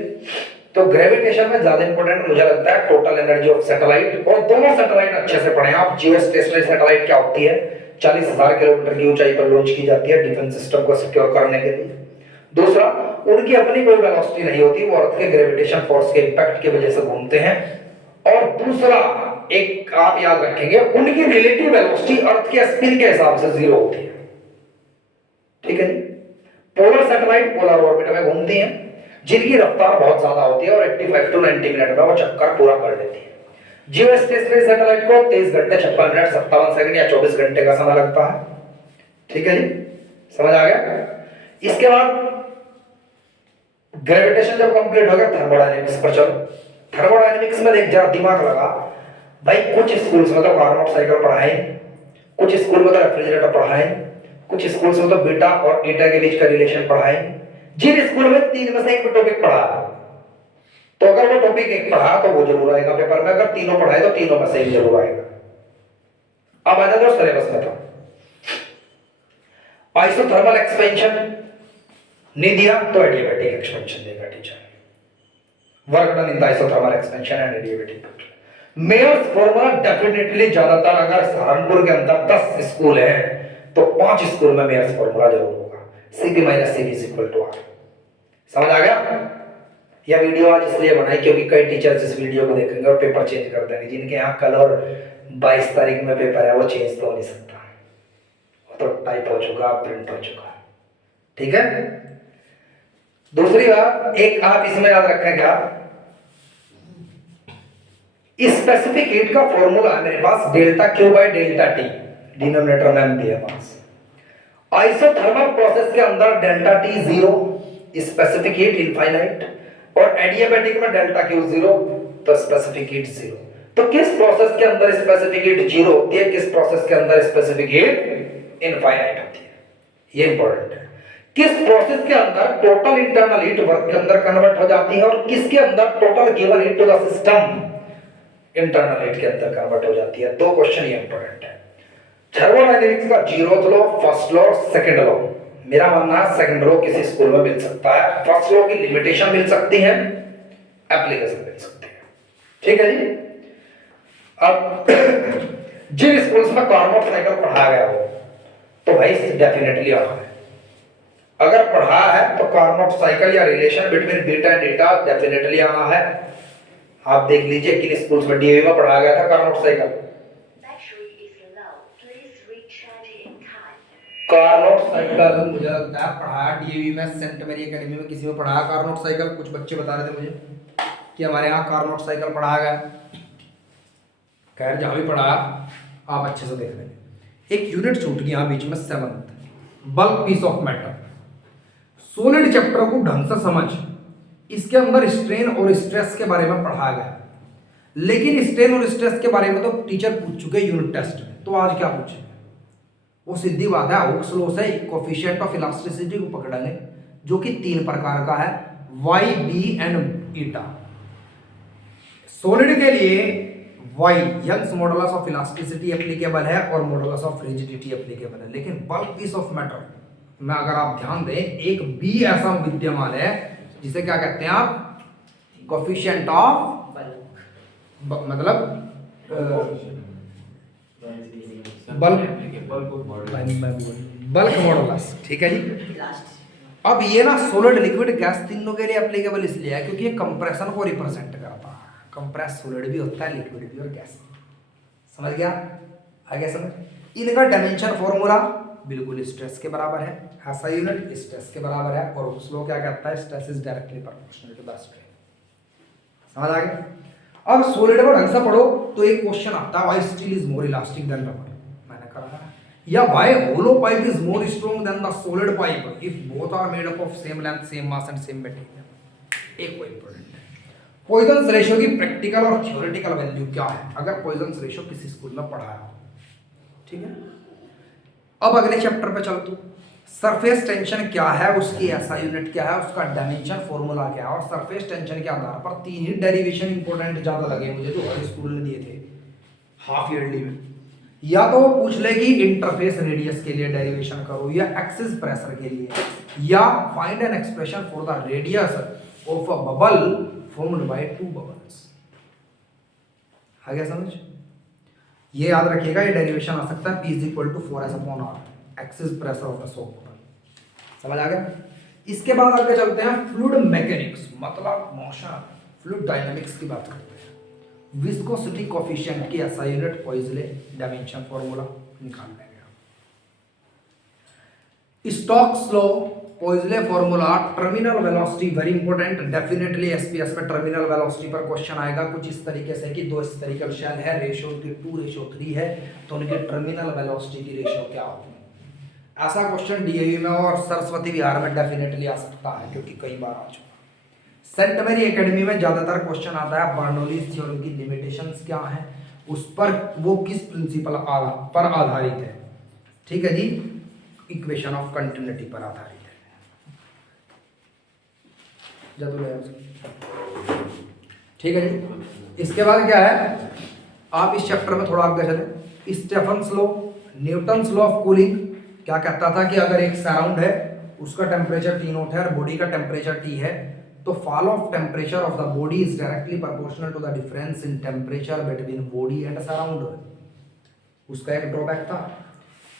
तो ग्रेविटेशन में ज्यादा इंपॉर्टेंट मुझे लगता है टोटल एनर्जी ऑफ सैटेलाइट, और दोनों सैटेलाइट अच्छे से पढ़ें आप। जियोस्टेशनरी सैटेलाइट क्या होती है, 40,000 किलोमीटर की ऊंचाई पर लॉन्च की जाती है डिफेंस सिस्टम को सिक्योर करने के लिए। दूसरा, उनकी अपनी कोई वेलोसिटी नहीं होती, वो अर्थ के ग्रेविटेशन फोर्स के इंपैक्ट की वजह से घूमते हैं। और दूसरा एक आप याद रखेंगे, उनकी रिलेटिव वेलोसिटी अर्थ के स्पिन के हिसाब से 0 होती है, ठीक है जी। पोलर सैटेलाइट पोलर ऑर्बिट में घूमती हैं, जिनकी रफ्तार बहुत ज्यादा होती है और 85 to 90 मिनट में वो चक्कर पूरा कर लेती है। जियोस्टेशनरी सैटेलाइट को 23 घंटे 56 मिनट 57 सेकंड या 24 घंटे का समय लगता है, ठीक है जी, समझ आ गया। इसके बाद ग्रेविटेशन जब कंप्लीट हो गया, थर्मोडायनेमिक्स पर चलो। थर्मोडायनेमिक्स में देख, जरा दिमाग लगा भाई, कुछ स्कूल्स में तो कार मोटरसाइकिल पढ़ाए, कुछ स्कूल में तो रेफ्रिजरेटर पढ़ाए, कुछ स्कूल्स में तो बीटा और ईटा के बीच का रिलेशन पढ़ाए। जिन स्कूल में 3 में से एक टॉपिक पढ़ा, तो अगर वो टॉपिक एक पढ़ा तो वो जरूर आएगा पेपर में, अगर तीनों पढ़ाए तो तीनों में से एक जरूर आएगा। अब आ जाते हैं सिलेबस में। तो आइसोथर्मल एक्सपेंशन नहीं दिया तो एडियाबैटिक एक्सपेंशन देगा teacher, work done in the isothermal expansion and adiabatic. Mayer's formula definitely ज्यादातर, अगर सहारनपुर के अंदर 10 स्कूल है तो 5 स्कूल में मेयर्स फॉर्मूला जरूर होगा, Cp - Cv = R। समझ आ गया। यह वीडियो आज इसलिए बनाई क्योंकि कई टीचर्स इस वीडियो को देखेंगे और पेपर चेंज कर देंगे। जिनके यहाँ कल और 22 तारीख में पेपर है वो चेंज तो हो नहीं सकता, वो तो टाइप हो चुका, प्रिंट हो चुका। ठीक है। दूसरी बात, एक आप इसमें याद रखें क्या, स्पेसिफिक हीट का फॉर्मूला है मेरे पास delta Q by delta T, denominator में दिया पास। आइसोथर्मल प्रोसेस के अंदर delta T 0, specific heat infinite, और एडियाबैटिक में डेल्टा क्यू 0, तो स्पेसिफिक हीट 0। तो किस प्रोसेस के अंदर स्पेसिफिक हीट 0 होती है, किस प्रोसेस के अंदर स्पेसिफिक हीट इनफाइनाइट होती है, ये इंपॉर्टेंट है। किस प्रोसेस के अंदर टोटल इंटरनल हीट वर्क के अंदर कन्वर्ट हो जाती है और किसके अंदर total given heat to the system internal heat के अंदर कन्वर्ट हो जाती है। दो क्वेश्चन ये इंपॉर्टेंट है। थर्मोडायनेमिक्स का zeroth law, first law, second law. मेरा मानना है सेकंड लॉ किसी स्कूल में मिल सकता है, फर्स्ट लॉ की लिमिटेशन मिल सकती है, एप्लीकेशन मिल सकती है। ठीक है जी। अब जिन स्कूल्स में कार्नोट साइकिल पढ़ाया गया हो तो भाई डेफिनेटली आना है। अगर पढ़ा है तो कार्नोट साइकिल या relation between beta and data definitely आना है। आप देख लीजिए किन स्कूल्स में डीएवी में पढ़ाया गया था कार्नोट साइकिल। कार्नोट साइकिल मुझे लगता है पढ़ाया डीएवी में, सेंट मैरी एकेडमी में किसी में पढ़ाया कार्नोट साइकिल। कुछ बच्चे बता रहे थे मुझे कि हमारे यहाँ कार्नोट साइकिल पढ़ाया गया। खैर जहाँ भी पढ़ाया आप अच्छे से देख लेंगे। एक यूनिट छूट गई यहाँ बीच में, 7th, bulk piece of matter. Solid chapter को ढंग से समझ, इसके अंदर स्ट्रेन और स्ट्रेस के बारे में पढ़ाया गया, लेकिन स्ट्रेन और स्ट्रेस के बारे में तो टीचर पूछ चुके यूनिट टेस्ट में। तो आज क्या पूछे, वो सीधी बात है, हुक्स लॉ से कोफिशिएंट ऑफ इलास्टिसिटी को पकड़ेंगे जो कि 3 प्रकार का है, Y, B and eta. Solid के लिए Y Young's modulus of elasticity applicable है और मॉडुलस ऑफ रिजिडिटी एप्लीकेबल है, लेकिन बल्क पीस ऑफ मैटर में अगर आप ध्यान दें एक बी ऐसा विद्यमान है जिसे क्या कहते हैं आप, कोफिशिएंट ऑफ मतलब बल्क मॉडुलस। ठीक है जी। अब ये ना सॉलिड, लिक्विड, गैस तीनों के लिए एप्लीकेबल इसलिए है क्योंकि ये कंप्रेशन को रिप्रेजेंट करता है। कंप्रेस सॉलिड भी होता है, लिक्विड भी और गैस। समझ गया, आगे समझ। इनका डायमेंशन फॉर्मूला बिल्कुल स्ट्रेस के बराबर है, ऐसा यूनिट स्ट्रेस के बराबर है, और उसको क्या कहता है, stress is directly proportional to the strain. समझ आ गया। अब सॉलिड को ढंग से पढ़ो तो एक क्वेश्चन आता है, why steel is more elastic than rubber, मैंने कहा, या why hollow pipe is more strong than the solid pipe if both are made up of same length, same mass and same material. एक वो important है। Poisson's ratio की practical और theoretical value क्या है, अगर पॉइजन्स रेशियो किसी school में पढ़ाया हो। ठीक है। अब अगले चैप्टर पे चल तू, सरफेस टेंशन क्या है, उसकी एसआई यूनिट क्या है, उसका डायमेंशन फॉर्मूला क्या है, और सरफेस टेंशन के आधार पर 3 ही डेरिवेशन इंपॉर्टेंट ज्यादा लगे मुझे जो हर स्कूल ने दिए थे हाफ ईयरली में। या तो वो पूछ ले कि इंटरफेस रेडियस के लिए डेरिवेशन करो, या एक्सिस प्रेशर के लिए, या find an expression for the radius of a bubble formed by 2 bubbles. आ गया समझ। ये याद रखिएगा, ये डेरिवेशन आ सकता है P = 4S/R, excess pressure of the soap bubble. समझ आ गया। इसके बाद आगे चलते हैं फ्लूइड मैकेनिक्स, मतलब मोशन, फ्लूइड डायनामिक्स की बात करते हैं। विस्कोसिटी कोफिशिएंट की SI unit poiseuille, dimension formula निकाल लेंगे। Stokes law, poiseuille formula, terminal velocity very important, definitely SPS में टर्मिनल वेलोसिटी पर क्वेश्चन आएगा कुछ इस तरीके से कि 2 स्फेरिकल शेल है, रेशियो की 2:3 है, तो उनके टर्मिनल वेलोसिटी की रेशियो क्या होगी। ऐसा क्वेश्चन डीएवी में और सरस्वती विहार में डेफिनेटली आ सकता है क्योंकि कई बार आ चुका। सेंट मैरी एकेडमी में ज्यादातर क्वेश्चन आता है बर्नौलीज थ्योरम की लिमिटेशंस क्या है, उस पर वो किस प्रिंसिपल पर आधारित है। ठीक है जी, इक्वेशन ऑफ कंटिन्यूटी पर आधारित है। ठीक है जी। इसके बाद क्या है, आप इस चैप्टर में थोड़ा आगे चले। Stefan's law, Newton's law of cooling क्या कहता था कि अगर एक सराउंड है उसका टेम्परेचर T0 है और बॉडी का टेम्परेचर T है, तो fall of temperature of the body is directly proportional to the difference in temperature between body and surround. उसका एक ड्रॉबैक था,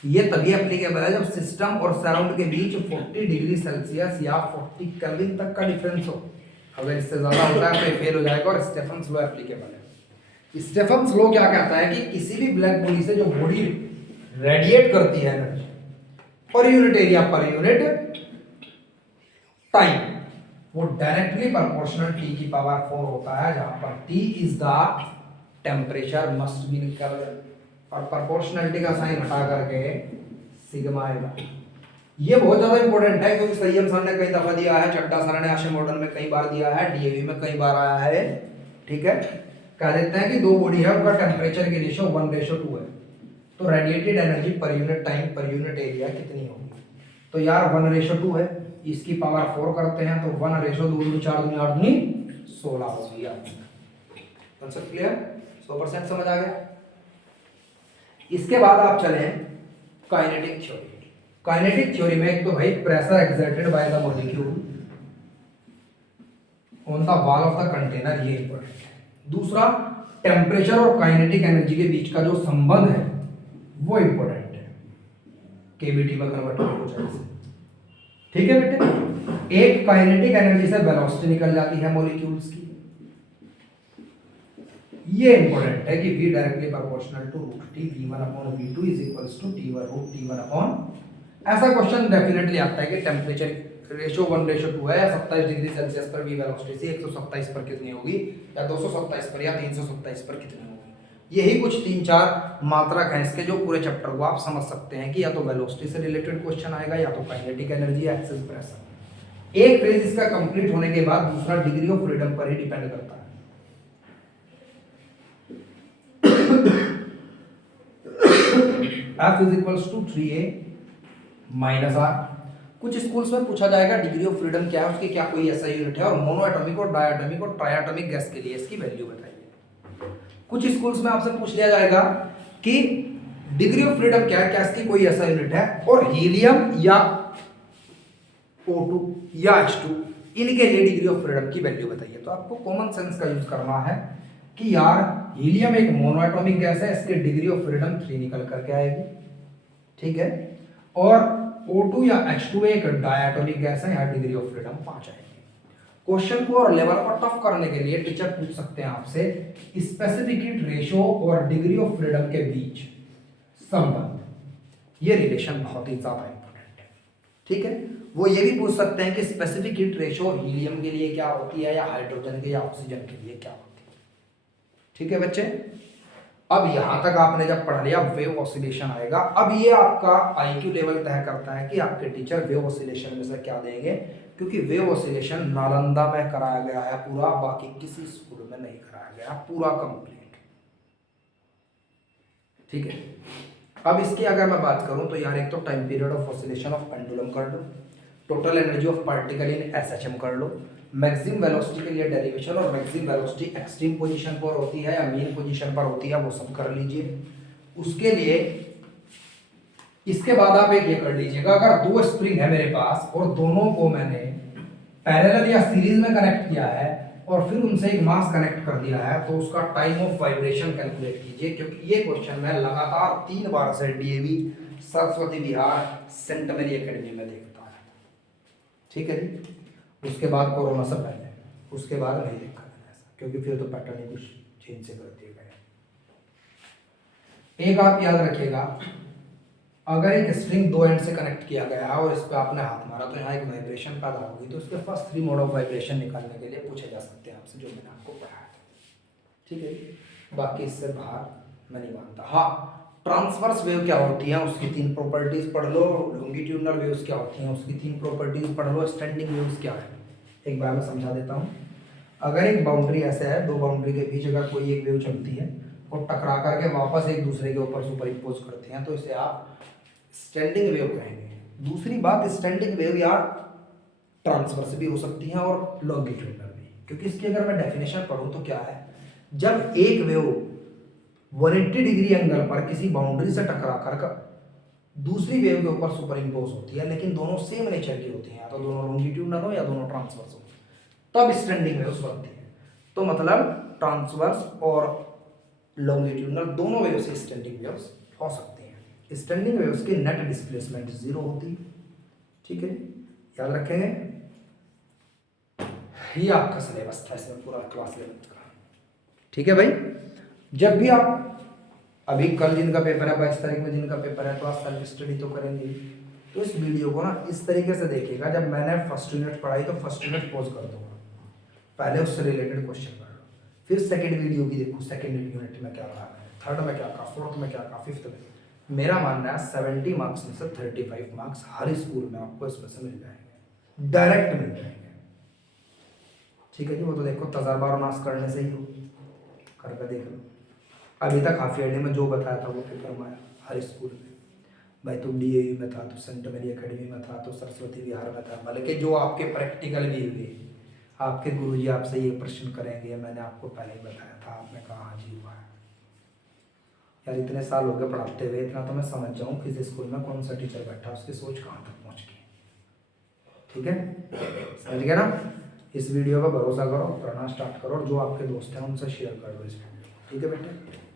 ये तभी एप्लीकेबल है जब सिस्टम और सराउंड के बीच 40 डिग्री सेल्सियस या 40 केल्विन तक का डिफरेंस हो। अगर इससे ज़्यादा होता है तो ये फेल हो जाएगा और स्टेफन्स लॉ एप्लीकेबल है। स्टेफन्स लॉ क्या कहता है कि किसी भी ब्लैक बॉडी से जो बॉडी रेडिएट करती है energy per unit area per unit time, वो डायरेक्टली प्रोपोर्शनल टी की पावर 4 होता है, जहां पर T is the temperature must be निकल, और प्रोपोर्शनलिटी का साइन हटा करके सिग्मा आएगा। ये बहुत ज्यादा इंपॉर्टेंट है क्योंकि संयम सर ने कई दफा दिया है, चड्डा सर ने आशय मॉडल में कई बार दिया है, डीएवी में कई बार आया है। ठीक है, कह देते हैं कि दो बॉडी है, उनका टेम्परेचर की रेशियो 1:2 है, तो radiated energy per unit time per unit area कितनी होगी? तो यार 1:2 है, इसकी पावर 4 करते हैं तो 1:2 4 दूनी 8 दूनी 16 होगी। Concept clear? 100% समझ आ गया। इसके बाद आप चले काइनेटिक थ्योरी। काइनेटिक थ्योरी में एक तो भाई pressure exerted by the molecule on the wall of the container, ये इंपॉर्टेंट है। दूसरा टेम्परेचर और काइनेटिक एनर्जी के बीच का जो संबंध है वो इंपॉर्टेंट है, केवीटी में कन्वर्ट हो जाए। ठीक है बेटे, एक काइनेटिक एनर्जी से वेलोसिटी निकल जाती है मॉलिक्यूल्स की, ये इंपॉर्टेंट है कि v directly proportional to root T, v1/v2 is equals to t/√t1। ऐसा क्वेश्चन डेफिनेटली आता है कि टेम्परेचर रेशियो 1:2 है या 27 डिग्री सेल्सियस पर v वेलोसिटी से 127 पर कितनी होगी, या 227 पर या 327 पर कितनी होगी। यही कुछ 3-4 मात्रक हैं इसके, जो पूरे चैप्टर को आप समझ सकते हैं कि या तो वेलोसिटी से रिलेटेड क्वेश्चन आएगा, या तो काइनेटिक एनर्जी या एक्सेस प्रेशर। एक फेज इसका कंप्लीट होने के बाद दूसरा डिग्री ऑफ फ्रीडम पर ही डिपेंड करता है। F is equals to 3a minus R. कुछ स्कूल्स में पूछा जाएगा डिग्री ऑफ फ्रीडम क्या है, उसकी क्या कोई ऐसा यूनिट है, और मोनोएटॉमिक और डायटॉमिक और ट्राइएटॉमिक गैस के लिए इसकी वैल्यू बताइए। कुछ स्कूल्स में आपसे पूछ लिया जाएगा कि डिग्री ऑफ फ्रीडम क्या है, क्या इसकी कोई ऐसा यूनिट है, और हीलियम या O2 या H2 इनके लिए डिग्री ऑफ फ्रीडम की वैल्यू बताइए। तो आपको कॉमन सेंस का यूज करना है कि यार हीलियम एक मोनोएटॉमिक गैस है, इसके डिग्री ऑफ फ्रीडम 3 निकल करके आएगी। ठीक है, और O2 या H2 एक डायटॉमिक गैस है, यहाँ डिग्री ऑफ फ्रीडम 5 आएगी। क्वेश्चन को और लेवल पर टफ करने के लिए टीचर पूछ सकते हैं आपसे स्पेसिफिक हीट रेशियो और डिग्री ऑफ फ्रीडम के बीच संबंध, ये रिलेशन बहुत ही ज्यादा इंपॉर्टेंट है। ठीक है, वो ये भी पूछ सकते हैं कि स्पेसिफिक हीट रेशियो हीलियम के लिए क्या होती है, या हाइड्रोजन के या ऑक्सीजन के लिए क्या होती है। ठीक है बच्चे, अब यहां तक आपने जब पढ़ लिया, वेव ऑसिलेशन आएगा। अब ये आपका आईक्यू लेवल तय करता है कि आपके टीचर वेव ऑसिलेशन में से क्या देंगे, क्योंकि वेव ऑसिलेशन नालंदा में कराया गया है पूरा, बाकी किसी स्कूल में नहीं कराया गया पूरा कंप्लीट। ठीक है, अब इसकी अगर मैं बात करूं तो यार एक तो time period of oscillation of pendulum कर लो, total energy of particle in SHM कर लो, मैक्सिमम वेलोसिटी के लिए डेरिवेशन और मैक्सिमम वेलोसिटी एक्सट्रीम पोजीशन पर होती है या मीन पोजीशन पर होती है, वो सब कर लीजिए। उसके लिए इसके बाद आप एक ये कर लीजिएगा, अगर दो स्प्रिंग है मेरे पास और दोनों को मैंने पैरेलल या सीरीज में कनेक्ट किया है और फिर उनसे एक मास कनेक्ट कर दिया है, तो उसका टाइम ऑफ वाइब्रेशन कैलकुलेट कीजिए, क्योंकि ये क्वेश्चन मैं लगातार 3 बार से डीएवी सरस्वती विहार सेंट मेरी एकेडमी में देखता है। ठीक है जी, उसके बाद कोरोना से पहले, उसके बाद नहीं देखा मैंने ऐसा, क्योंकि फिर तो पैटर्न ही कुछ चेंज से कर दिए गए। एक आप याद रखिएगा, अगर एक स्ट्रिंग 2 एंड से कनेक्ट किया गया है और इस पर आपने हाथ मारा तो यहाँ एक वाइब्रेशन पैदा होगी, तो उसके फर्स्ट 3 मोड ऑफ वाइब्रेशन निकालने के लिए पूछे जा सकते हैं आपसे, जो मैंने आपको पढ़ाया था। ठीक है, बाकी इससे बाहर मैं नहीं मानता। हाँ, ट्रांसवर्स वेव क्या होती है उसकी 3 प्रॉपर्टीज पढ़ लो, लॉन्गिट्यूडनल वेव्स क्या होती हैं उसकी 3 प्रॉपर्टीज पढ़ लो, स्टैंडिंग वेव्स क्या है एक बार मैं समझा देता हूँ। अगर एक बाउंड्री ऐसे है, 2 बाउंड्री के बीच अगर कोई एक वेव चलती है और टकरा करके वापस एक दूसरे के ऊपर सुपर इम्पोज करते हैं, तो इसे आप स्टैंडिंग वेव कहेंगे। दूसरी बात, स्टैंडिंग वेव यार ट्रांसवर्स भी हो सकती है और लॉन्गिट्यूडनल भी, क्योंकि इसकी अगर मैं डेफिनेशन पढ़ूँ तो क्या है, जब एक वेव 180 डिग्री एंगल पर किसी बाउंड्री से टकरा कर दूसरी वेव के ऊपर सुपर इम्पोज होती है, लेकिन दोनों सेम नेचर की होती हैं, या तो दोनों लॉन्गिट्यूडनल हो या दोनों ट्रांसवर्स हो, तब स्टैंडिंग वेव्स बनती है। तो मतलब ट्रांसवर्स और लॉन्गिट्यूडनल दोनों वेव से स्टैंडिंग वेव्स हो सकती हैं। स्टैंडिंग वेव्स की नेट डिस्प्लेसमेंट 0 होती है। ठीक है, याद रखेंगे। ये आपका सिलेबस था इसमें पूरा क्लास 11th का। ठीक है भाई, जब भी आप अभी कल जिनका पेपर है 22 तारीख में जिनका पेपर है तो आप सेल्फ स्टडी तो करेंगे ही। तो इस वीडियो को ना इस तरीके से देखिएगा, जब मैंने फर्स्ट यूनिट पढ़ाई तो फर्स्ट यूनिट पॉज कर दूंगा, पहले उससे रिलेटेड क्वेश्चन कर लो, फिर सेकंड वीडियो भी देखो, सेकंड यूनिट में क्या कहा, थर्ड में क्या कहा, फोर्थ में क्या कहा, फिफ्थ में। मेरा मानना है 70 मार्क्स में से 35 मार्क्स हर स्कूल में आपको इसमें से मिल जाएंगे, डायरेक्ट मिल जाएंगे। ठीक है जी, वो तो देखो तजर्बा और नाश करने से ही हो, करके देख लो। अभी तक हाफ ईयरली में जो बताया था वो पेपर में आया हर स्कूल में। भाई तो DAV में था, तो सेंट मेरी अकेडमी में था, तो सरस्वती विहार में था, बल्कि जो आपके प्रैक्टिकल भी हुए, आपके गुरुजी आपसे ये प्रश्न करेंगे, मैंने आपको पहले ही बताया था, आपने कहा हाँ जी हुआ है। यार इतने साल हो गए पढ़ाते हुए, इतना तो मैं समझ जाऊँ किस स्कूल में कौन सा टीचर बैठा, उसकी सोच कहाँ तक पहुँच गई। ठीक है, समझ गया ना। इस वीडियो पर भरोसा करो, पढ़ना स्टार्ट करो, और जो आपके दोस्त हैं उनसे शेयर कर दो इस वीडियो को। ठीक है बेटे।